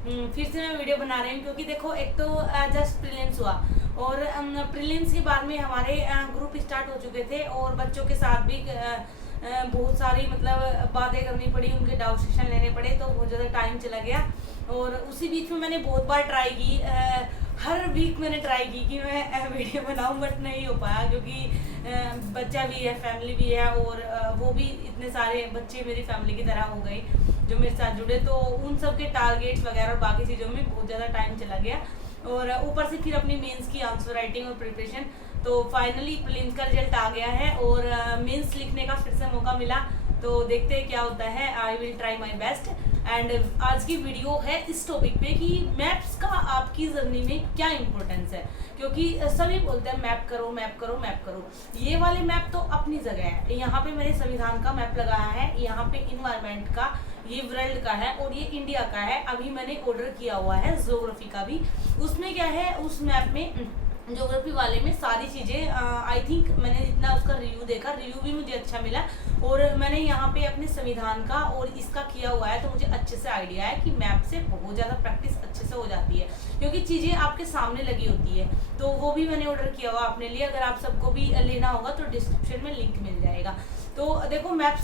फिर से मैं वीडियो बना रही हूँ क्योंकि देखो एक तो जस्ट प्रीलिम्स हुआ और प्रीलिम्स के बाद में हमारे ग्रुप स्टार्ट हो चुके थे और बच्चों के साथ भी बहुत सारी मतलब बातें करनी पड़ी, उनके डाउट सेशन लेने पड़े, तो बहुत ज़्यादा टाइम चला गया। और उसी बीच में मैंने बहुत बार ट्राई की, हर वीक मैंने ट्राई की कि मैं वीडियो बनाऊं, बट नहीं हो पाया क्योंकि बच्चा भी है, फैमिली भी है और वो भी इतने सारे बच्चे मेरी फैमिली की तरह हो गए जो मेरे साथ जुड़े, तो उन सब के टारगेट्स वगैरह और बाकी चीज़ों में बहुत ज़्यादा टाइम चला गया। और ऊपर से फिर अपनी मेंस की आंसर राइटिंग और प्रिपरेशन, तो फाइनली प्रीलिम्स का रिजल्ट आ गया है और मेंस लिखने का फिर से मौका मिला, तो देखते हैं क्या होता है। I will try my best. And आज की वीडियो है इस टॉपिक पे कि मैप्स का आपकी जर्नी में क्या इंपॉर्टेंस है, क्योंकि सभी बोलते हैं मैप करो मैप करो मैप करो। ये वाले मैप तो अपनी जगह है, यहाँ पे मैंने संविधान का मैप लगाया है, यहाँ पे इन्वायरमेंट का, ये वर्ल्ड का है और ये इंडिया का है। अभी मैंने ऑर्डर किया हुआ है ज्योग्राफी का भी। उसमें क्या है, उस मैप में ज्योग्राफी वाले में सारी चीज़ें आई थिंक मैंने जितना उसका रिव्यू देखा, रिव्यू भी मुझे अच्छा मिला और मैंने यहाँ पे अपने संविधान का और इसका किया हुआ है, तो मुझे अच्छे से आइडिया है कि मैप से बहुत ज़्यादा प्रैक्टिस अच्छे से हो जाती है क्योंकि चीज़ें आपके सामने लगी होती है। तो वो भी मैंने ऑर्डर किया हुआ अपने लिए, अगर आप सबको भी लेना होगा तो डिस्क्रिप्शन में लिंक मिल जाएगा। तो देखो मैप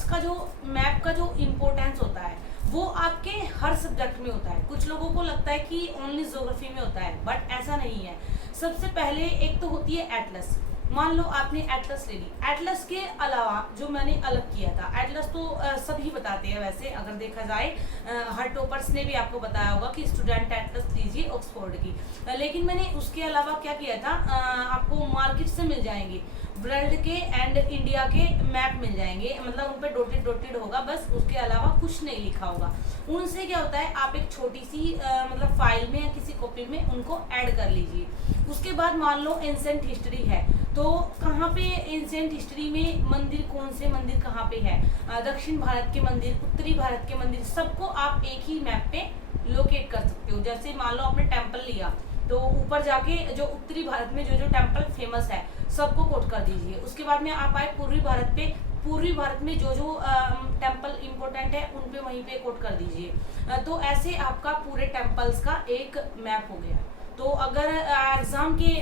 का जो इम्पोर्टेंस होता है वो आपके हर सब्जेक्ट में होता है। कुछ लोगों को लगता है कि ओनली ज्योग्राफी में होता है, बट ऐसा नहीं है। सबसे पहले एक तो होती है एटलस। मान लो आपने एटलस ले ली, एटलस के अलावा जो मैंने अलग किया था, एटलस तो सभी बताते हैं वैसे अगर देखा जाए, हर टॉपर्स ने भी आपको बताया होगा कि स्टूडेंट एटलस लीजिए ऑक्सफोर्ड की, लेकिन मैंने उसके अलावा क्या किया था, आपको मार्केट से मिल जाएंगे वर्ल्ड के एंड इंडिया के मैप मिल जाएंगे, मतलब उन पर डॉटेड डॉटेड होगा बस, उसके अलावा कुछ नहीं लिखा होगा। उनसे क्या होता है, आप एक छोटी सी मतलब फाइल में या किसी कॉपी में उनको ऐड कर लीजिए। उसके बाद मान लो एंसेंट हिस्ट्री है, तो कहाँ पे एंसेंट हिस्ट्री में मंदिर, कौन से मंदिर कहाँ पे है, दक्षिण भारत के मंदिर, उत्तरी भारत के मंदिर, सबको आप एक ही मैप पे लोकेट कर सकते हो। जैसे मान लो आपने टेम्पल लिया, तो ऊपर जाके जो उत्तरी भारत में जो जो टेम्पल फेमस है सबको कोट कर दीजिए। उसके बाद में आप आए पूर्वी भारत पे, पूर्वी भारत में जो जो टेम्पल इम्पोर्टेंट है उन पे वहीं पे कोट कर दीजिए। तो ऐसे आपका पूरे टेम्पल्स का एक मैप हो गया। तो अगर एग्जाम के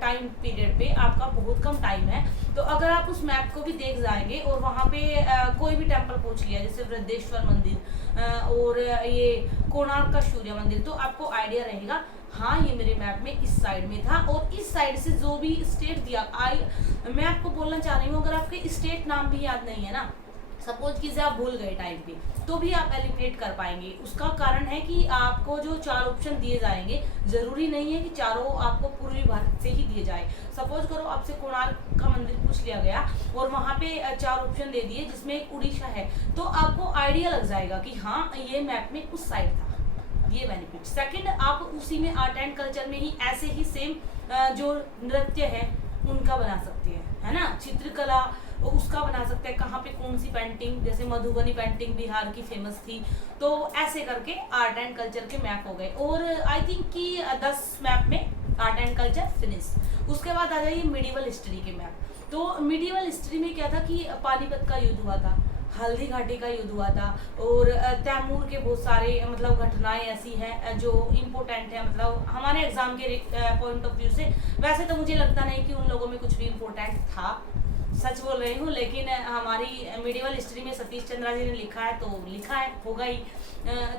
टाइम पीरियड पे आपका बहुत कम टाइम है, तो अगर आप उस मैप को भी देख जाएंगे और वहाँ पे कोई भी टेम्पल पूछ लिया, जैसे वृद्धेश्वर मंदिर और ये कोणार्क का सूर्य मंदिर, तो आपको आइडिया रहेगा हाँ ये मेरे मैप में इस साइड में था। और इस साइड से जो भी स्टेट दिया, मैं आपको बोलना चाह रही हूँ, अगर आपके स्टेट नाम भी याद नहीं है ना, सपोज कीजिए आप भूल गए टाइम पे, तो भी आप एलिमिनेट कर पाएंगे। उसका कारण है कि आपको जो 4 ऑप्शन दिए जाएंगे, जरूरी नहीं है कि चारों आपको पूर्वी भारत से ही दिए जाए। सपोज करो आपसे कोणार्क का मंदिर पूछ लिया गया और वहाँ पे 4 ऑप्शन दे दिए जिसमें एक उड़ीसा है, तो आपको आइडिया लग जाएगा कि हाँ ये मैप में उस साइड था। ये बेनिफिट। सेकंड, आप उसी में आर्ट एंड कल्चर में ही ऐसे ही सेम जो नृत्य है उनका बना सकते हैं, है ना, चित्रकला उसका बना सकते हैं, कहाँ पे कौन सी पेंटिंग, जैसे मधुबनी पेंटिंग बिहार की फेमस थी, तो ऐसे करके आर्ट एंड कल्चर के मैप हो गए। और आई थिंक कि 10 मैप में आर्ट एंड कल्चर फिनिश। उसके बाद आ जाइए मिडिवल हिस्ट्री के मैप। तो मिडिवल हिस्ट्री में क्या था कि पानीपत का युद्ध हुआ था, हल्दी घाटी का युद्ध हुआ था और तैमूर के बहुत सारे मतलब घटनाएं ऐसी हैं जो इम्पोर्टेंट है, मतलब हमारे एग्जाम के पॉइंट ऑफ व्यू से। वैसे तो मुझे लगता नहीं कि उन लोगों में कुछ भी इम्पोर्टेंट था, सच बोल रही हूँ, लेकिन हमारी मिडिवल हिस्ट्री में सतीश चंद्रा जी ने लिखा है तो लिखा है, होगा ही।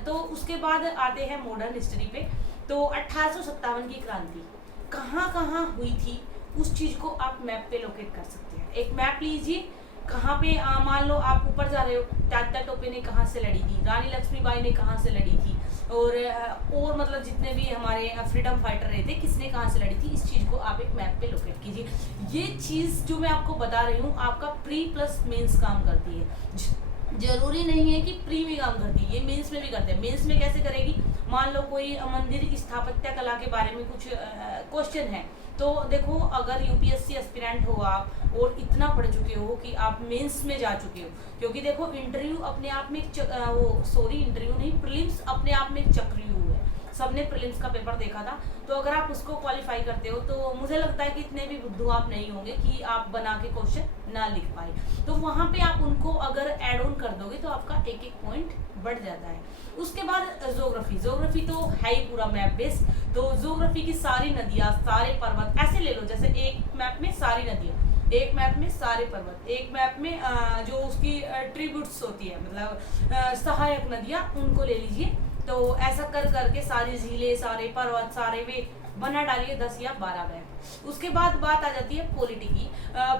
तो उसके बाद आते हैं मॉडर्न हिस्ट्री पे। तो 1857 की क्रांति कहाँ कहाँ हुई थी, उस चीज़ को आप मैप पे लोकेट कर सकते हैं। एक मैप लीजिए, कहाँ पे मान लो आप ऊपर जा रहे हो, तात्या टोपे ने कहाँ से लड़ी थी, रानी लक्ष्मीबाई ने कहाँ से लड़ी थी, और मतलब जितने भी हमारे फ्रीडम फाइटर रहे थे किसने कहाँ से लड़ी थी, इस चीज़ को आप एक मैप पे लोकेट कीजिए। ये चीज़ जो मैं आपको बता रही हूँ आपका प्री प्लस मेंस काम करती है। जरूरी नहीं है कि प्री में काम करती है, ये मेंस में भी करते हैं। मेंस में कैसे करेगी, मान लो कोई मंदिर की स्थापत्य कला के बारे में कुछ क्वेश्चन है, तो देखो अगर यूपीएससी एस्पिरेंट हो आप और इतना पढ़ चुके हो कि आप मेंस में जा चुके हो, क्योंकि देखो इंटरव्यू अपने आप में इंटरव्यू नहीं, प्रीलिम्स अपने आप में एक चक्रव्यूह है। सबने प्रीलिम्स का पेपर देखा था, तो अगर आप उसको क्वालिफाई करते हो तो मुझे लगता है कि इतने भी बुद्धू आप नहीं होंगे कि आप बना के क्वेश्चन ना लिख पाए। तो वहाँ पे आप उनको अगर ऐड ऑन कर दोगे तो आपका एक एक पॉइंट बढ़ जाता है। उसके बाद ज्योग्राफी तो है ही पूरा मैप बेस। तो ज्योग्राफी की सारी नदियाँ, सारे पर्वत ऐसे ले लो, जैसे एक मैप में सारी नदियाँ, एक मैप में सारे पर्वत, एक मैप में जो उसकी ट्रिब्यूट्स होती है, मतलब सहायक नदियाँ, उनको ले लीजिए। तो ऐसा कर करके सारी झीलें, सारे पर्वत, सारे वे बना डालिए 10 या 12 मैप। उसके बाद बात आ जाती है पॉलिटी की।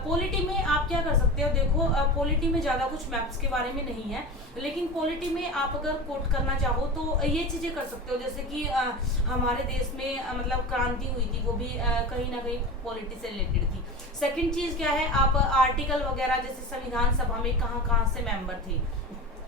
पॉलिटी में आप क्या कर सकते हो, देखो पॉलिटी में ज़्यादा कुछ मैप्स के बारे में नहीं है, लेकिन पॉलिटी में आप अगर कोट करना चाहो तो ये चीज़ें कर सकते हो, जैसे कि हमारे देश में मतलब क्रांति हुई थी, वो भी कहीं ना कहीं पॉलिटी से रिलेटेड थी। सेकंड चीज़ क्या है, आप आर्टिकल वगैरह जैसे संविधान सभा में कहाँ कहाँ से मेंबर थे,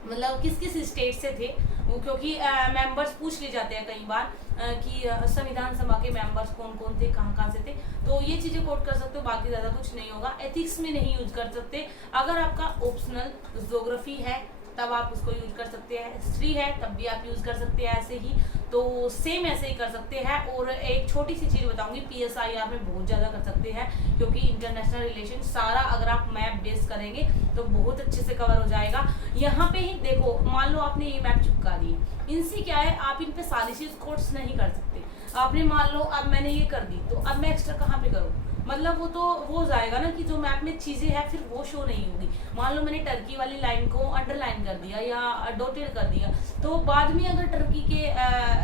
मतलब किस किस स्टेट से थे वो, क्योंकि मेंबर्स पूछ लिए जाते हैं कई बार कि संविधान सभा के मेंबर्स कौन कौन थे, कहाँ कहाँ से थे। तो ये चीज़ें कोट कर सकते हो, बाकी ज़्यादा कुछ नहीं होगा। एथिक्स में नहीं यूज कर सकते। अगर आपका ऑप्शनल ज्योग्राफी है तब आप उसको यूज कर सकते हैं, हिस्ट्री है तब भी आप यूज कर सकते हैं ऐसे ही, तो सेम ऐसे ही कर सकते हैं। और एक छोटी सी चीज़ बताऊंगी, PSIR में बहुत ज़्यादा कर सकते हैं, क्योंकि इंटरनेशनल रिलेशन सारा अगर आप मैप बेस करेंगे तो बहुत अच्छे से कवर हो जाएगा। यहाँ पे ही देखो, मान लो आपने ये मैप चिपका दिए, इनसे क्या है, आप इन पे सारी चीज़ कोट्स नहीं कर सकते। आपने मान लो अब मैंने ये कर दी, तो अब मैं एक्स्ट्रा कहाँ पे करूँ, मतलब वो तो हो जाएगा ना कि जो मैप में चीज़ें हैं फिर वो शो नहीं होगी। मान लो मैंने टर्की वाली लाइन को अंडरलाइन कर दिया या डॉटेड कर दिया, तो बाद में अगर टर्की के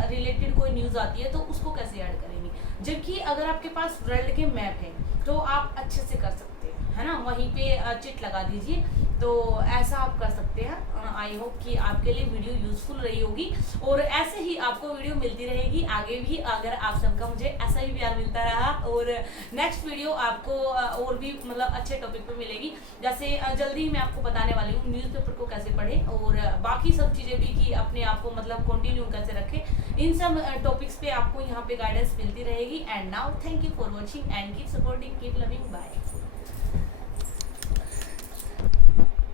रिलेटेड कोई न्यूज़ आती है तो उसको कैसे ऐड करेंगे। जबकि अगर आपके पास वर्ल्ड के मैप है तो आप अच्छे से कर सकते हैं, है ना, वहीं पे चिट लगा दीजिए। तो ऐसा आप कर सकते हैं। आई होप कि आपके लिए वीडियो यूजफुल रही होगी, और ऐसे ही आपको वीडियो मिलती रहेगी आगे भी, अगर आप सबका मुझे ऐसा ही प्यार मिलता रहा। और नेक्स्ट वीडियो आपको और भी मतलब अच्छे टॉपिक पे मिलेगी, जैसे जल्दी मैं आपको बताने वाली हूँ न्यूज़पेपर को कैसे पढ़ें, और बाकी सब चीज़ें भी कि अपने आप को मतलब कंटिन्यू कैसे रखें। इन सब टॉपिक्स पे आपको यहाँ पे गाइडेंस मिलती रहेगी। And now thank you for watching and keep supporting, keep loving, bye.